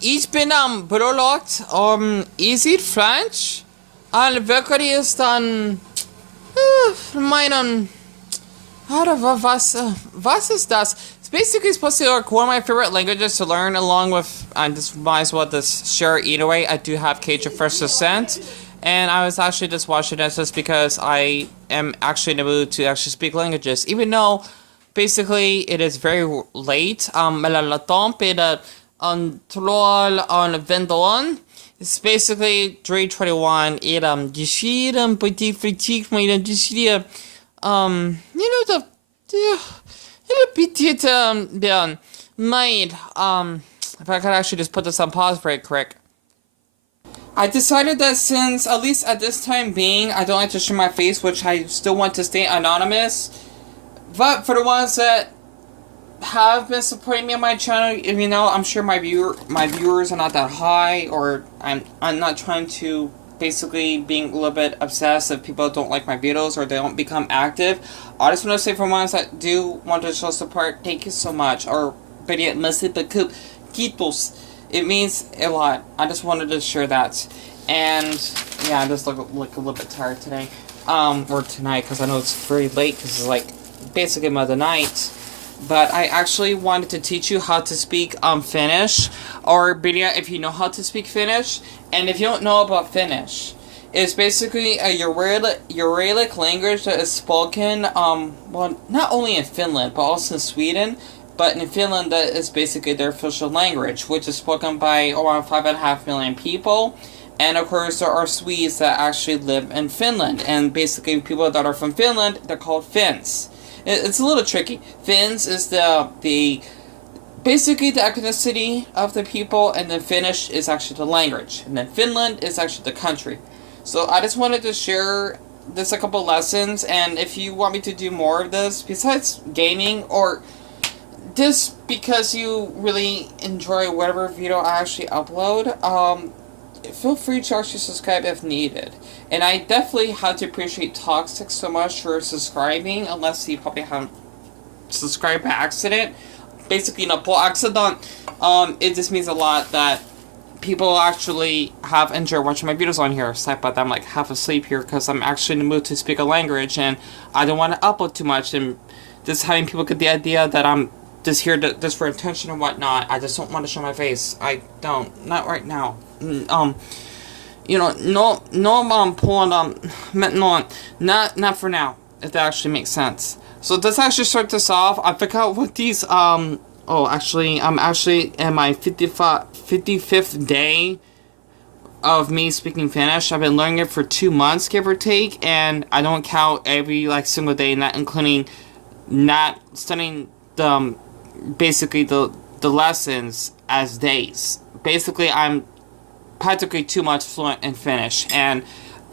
Ich bin am Brolot, is it French? Und wirklich ist dann, meinen, was is das? It's basically supposed to be like one of my favorite languages to learn along with, I just might as well just share it either way. I do have Cajun First Descent, and I was actually just watching this just because I am actually in the mood to actually speak languages, even though basically it is very late. Le temps est on troll on 21. It's basically 3:21. Et d'ici un petit critique, mais d'ici the petit made if I could actually just put this on pause very quick. I decided that since, at least at this time being, I don't like to show my face, which I still want to stay anonymous. But for the ones that have been supporting me on my channel, you know, I'm sure my viewers are not that high, or I'm not trying to basically being a little bit obsessed if people don't like my videos or they don't become active. I just want to say for ones that do want to show support, thank you so much. Or better yet, quitos. It means a lot. I just wanted to share that. And yeah, I just look a little bit tired today. Or tonight, because I know it's very late, because it's like basically the night. But I actually wanted to teach you how to speak Finnish, or better if you know how to speak Finnish. And if you don't know about Finnish, it's basically a Uralic language that is spoken, well, not only in Finland, but also in Sweden. But in Finland, that is basically their official language, which is spoken by around 5.5 million people. And of course, there are Swedes that actually live in Finland. And basically, people that are from Finland, they're called Finns. It's a little tricky. Finns is basically the ethnicity of the people, and then Finnish is actually the language, and then Finland is actually the country. So I just wanted to share this a couple lessons, and if you want me to do more of this, besides gaming, or just because you really enjoy whatever video I actually upload, feel free to actually subscribe if needed. And I definitely have to appreciate Toxic so much for subscribing, unless you probably haven't subscribed by accident. Basically, not by accident. It just means a lot that people actually have enjoyed watching my videos on here. Aside but I'm like half asleep here because I'm actually in the mood to speak a language, and I don't want to upload too much, and just having people get the idea that I'm just here just for attention and whatnot. I just don't want to show my face. I don't. Not right now. You know, no, pulling, not for now, if that actually makes sense. So let's actually start this off. I forgot what these, actually, I'm actually in my 55th day of me speaking Finnish. I've been learning it for 2 months, give or take, and I don't count every, single day, not including not studying basically the lessons as days. Basically, I'm practically too much fluent in Finnish, and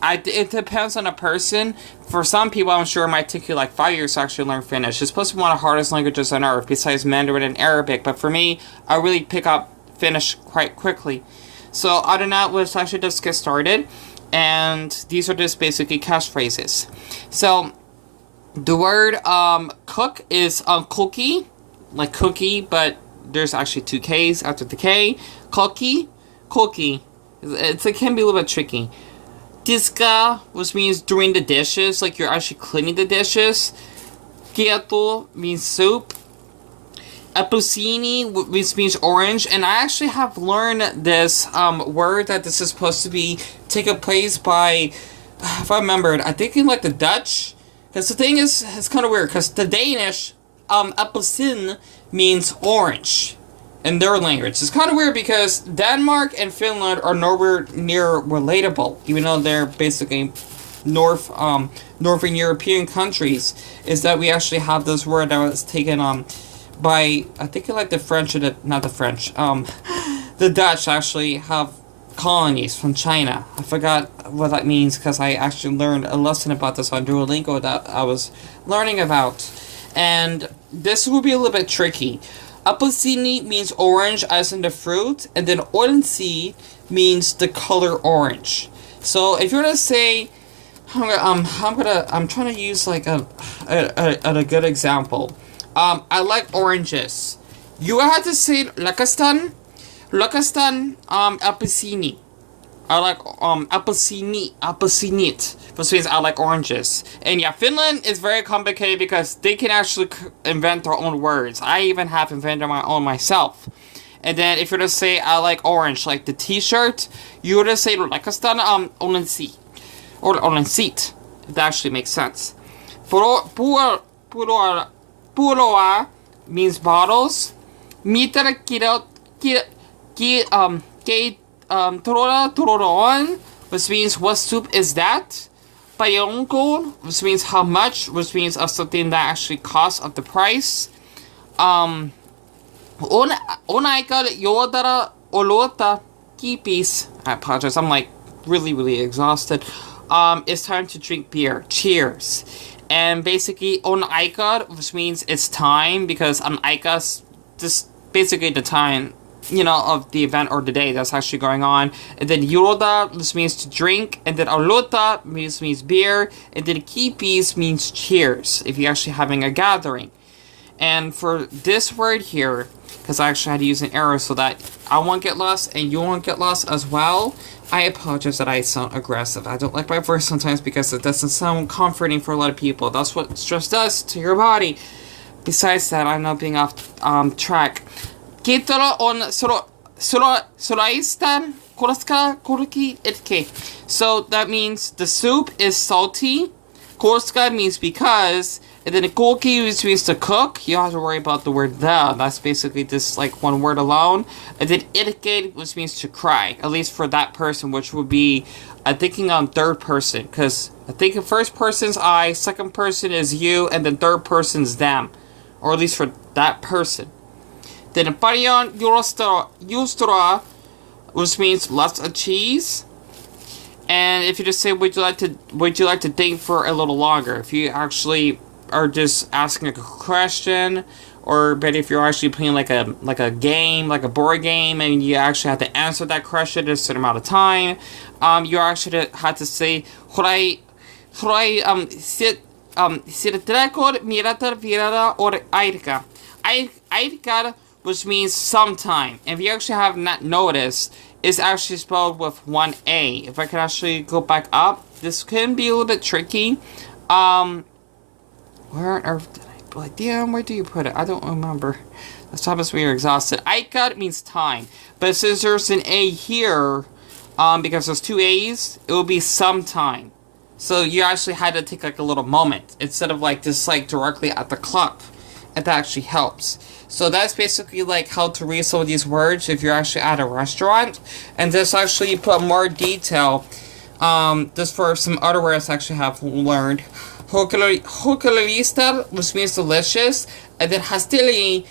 it depends on a person. For some people, I'm sure it might take you 5 years to actually learn Finnish. It's supposed to be one of the hardest languages on earth, besides Mandarin and Arabic, but for me, I really pick up Finnish quite quickly. So other than that, let's actually just get started, and these are just basically catchphrases. So the word cook is cookie, like cookie, but there's actually 2 K's after the K. Cookie. It can be a little bit tricky. Tiska, which means doing the dishes, like you're actually cleaning the dishes. Kieto means soup. Apelsini, which means orange. And I actually have learned this word that this is supposed to be taken place by, if I remembered, I think in the Dutch. Because the thing is, it's kind of weird, because the Danish, appelsin means orange in their language. It's kind of weird because Denmark and Finland are nowhere near relatable, even though they're basically Northern European countries. Is that we actually have this word that was taken by, I think the French, or not the French, the Dutch actually have colonies from China. I forgot what that means because I actually learned a lesson about this on Duolingo that I was learning about. And this will be a little bit tricky. Apelsini means orange as in the fruit, and then orange means the color orange. So if you're gonna say, I'm trying to use a good example. I like oranges. You have to say lakastan, Lokastan apelsini. I like apelsinit, which means I like oranges. And yeah, Finland is very complicated because they can actually invent their own words. I even have invented my own myself. And then if you're to say I like orange, like the t-shirt, you would say Lakastan olensi. Or olensit. If that actually makes sense. Puroa means bottles. Mitara Torora, which means what soup is that? Payonko, which means how much, which means of something that actually costs of the price. Onaika Yodara Olota Kipis. I apologize, I'm like really exhausted. It's time to drink beer. Cheers. And basically Onaika, which means it's time, because Onaika's just basically the time, you know, of the event or the day that's actually going on. And then Yoroda, which means to drink. And then Alota means beer. And then Kipis means cheers, if you're actually having a gathering. And for this word here, because I actually had to use an arrow so that I won't get lost and you won't get lost as well, I apologize that I sound aggressive. I don't like my voice sometimes because it doesn't sound comforting for a lot of people. That's what stress does to your body. Besides that, I'm not being off track. Kitolo on solaistan korska korki itke. So that means the soup is salty. Korska means because, and then koki, which means to cook. You don't have to worry about the word the. That's basically just like one word alone. And then itke, which means to cry. At least for that person, which would be, I'm thinking on third person, because I think the first person's I, second person is you, and then third person's them, or at least for that person. Then parion yustra, which means lots of cheese. And if you just say would you like to think for a little longer, if you actually are just asking a question, or but if you're actually playing like a game, like a board game, and you actually have to answer that question in a certain amount of time, you actually have to say sit trekor miratar virara or airka. Airka, which means sometime. If you actually have not noticed, it's actually spelled with one A. If I can actually go back up, this can be a little bit tricky. Where on earth did I put it? Damn, where do you put it? I don't remember. That's happens when you're exhausted. Aikat means time. But since there's an A here, because there's two A's, it will be sometime. So you actually had to take like a little moment instead of like just like directly at the clock. And that actually helps. So that's basically like how to read some of these words if you're actually at a restaurant. And this actually put more detail, just for some other words I actually have learned. Hokelarista, which means delicious, and then hastili,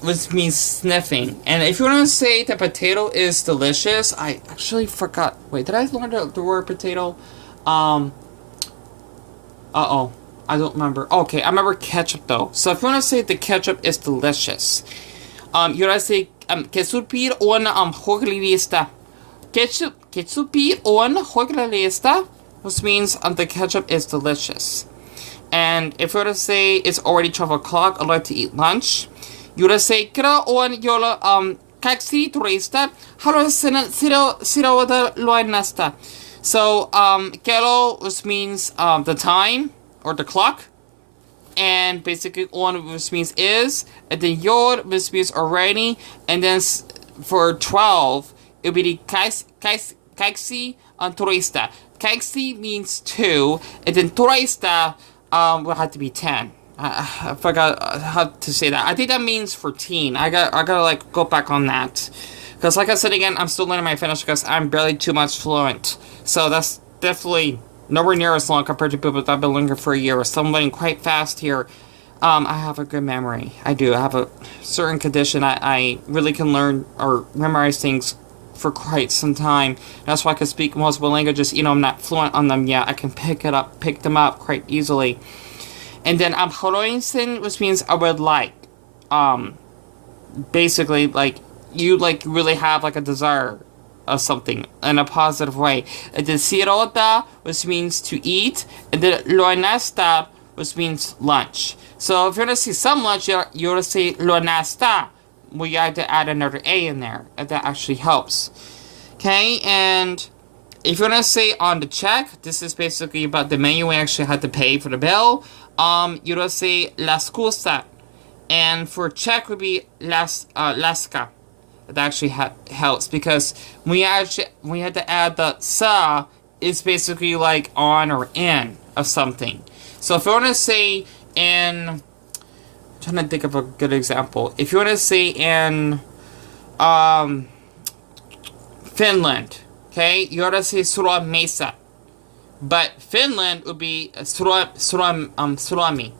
which means sniffing. And if you want to say the potato is delicious, I actually forgot. Wait, did I learn the word potato? I don't remember. Okay, I remember ketchup though. So if you want to say the ketchup is delicious, you gotta say ketchupi on hokelarista. Ketchupi on hokelarista, which means the ketchup is delicious. And if you were to say it's already 12 o'clock, I'd like to eat lunch, you would say kira on yola kaksi turista halo sira loinasta. So kelo, which means the time or the clock, and basically on, which means is, and then yor, which means already, and then for 12 it would be the kaksi turista. Kaksi means 2, and then turista will have to be 10. I forgot how to say that. I think that means for teen. I gotta like go back on that, because like I said again, I'm still learning my Finnish because I'm barely too much fluent. So that's definitely nowhere near as long compared to people that have been learning for a year. So I'm learning quite fast here. I have a good memory. I do. I have a certain condition. I really can learn or memorize things for quite some time. That's why I can speak multiple languages. You know, I'm not fluent on them yet. I can pick them up quite easily. And then horoinsin, which means I would like. Basically, like, you like really have like a desire of something in a positive way. And then sirota, which means to eat, and then loinasta, which means lunch. So if you're gonna see some lunch, you're gonna say loinasta, we had to add another A in there. That actually helps. Okay, and if you want to say on the check, this is basically about the menu we actually had to pay for the bill. You don't say la scusa. And for check would be laska. That actually helps because we had to add the sa is basically like on or in of something. So if you want to say in, I'm trying to think of a good example. If you want to say in Finland, okay, you gotta say Suomessa. But Finland would be Suomi.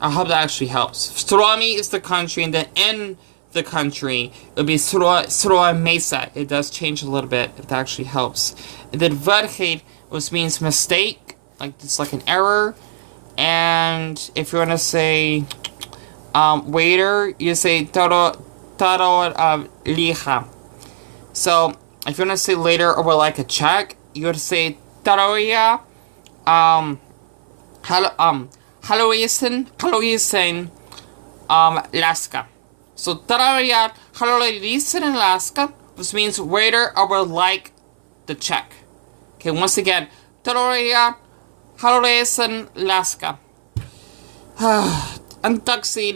I hope that actually helps. Suomi is the country, and then in the country it would be Suomessa. It does change a little bit, if that actually helps. And then vergeet, which means mistake, like it's like an error. And if you want to say waiter, you say taro liha. So if you want to say later or like a check, you would say taroya Halloween laska. So taroya Halloween laska, which means waiter or like the check. Okay, once again, taroya Halloween laska. Ang taksin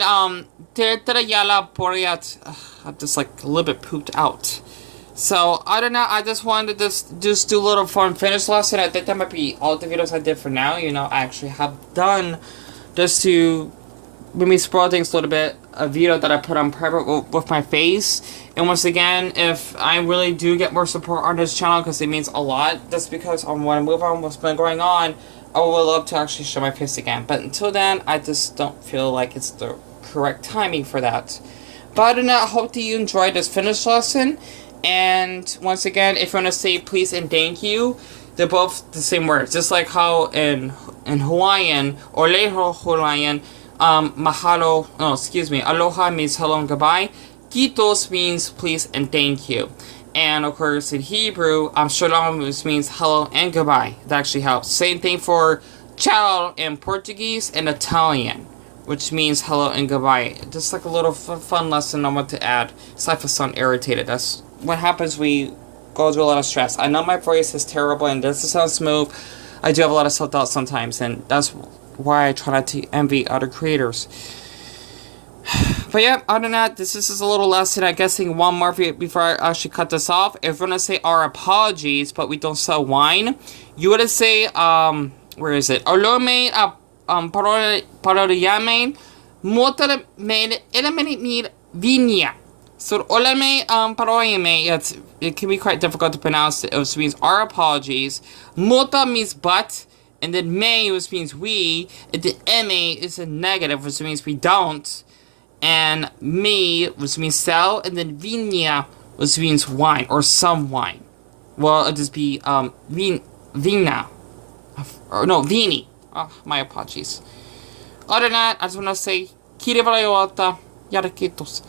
yala poriat. I'm just like a little bit pooped out. So, I don't know, I just wanted to just do a little fun Finnish lesson. I think that might be all the videos I did for now. You know, I actually have done, just to maybe spoil things a little bit, a video that I put on private with my face. And once again, if I really do get more support on this channel, because it means a lot, just because I want to move on what's been going on, I would love to actually show my face again. But until then, I just don't feel like it's the correct timing for that. But I don't know, I hope that you enjoyed this Finnish lesson. And once again, if you want to say please and thank you, they're both the same words. Just like how in Hawaiian, or Leho Hawaiian, mahalo, no, excuse me, aloha means hello and goodbye. Kitos means please and thank you. And of course in Hebrew, shalom means hello and goodbye. That actually helps. Same thing for ciao in Portuguese and Italian, which means hello and goodbye. Just like a little fun lesson on what to add. So if I sound irritated, that's what happens when we go through a lot of stress. I know my voice is terrible and doesn't sound smooth. I do have a lot of self-doubt sometimes, and that's why I try not to envy other creators. But yeah, other than that, this is a little lesson. I'm guessing one more before I actually cut this off. If we're gonna say our apologies, but we don't sell wine, you would say, where is it? Olome paroliame motor made element need vinia. So oleme paroime, it can be quite difficult to pronounce. It which means our apologies. Mota means but, and then me, which means we, and the me is a negative, which means we don't, and me, which means sell, and then vinia, which means wine or some wine. Well, it'll just be vina, or no, vini. Oh, my apologies. Other than that, I just want to say kirivarayota, yarakitos.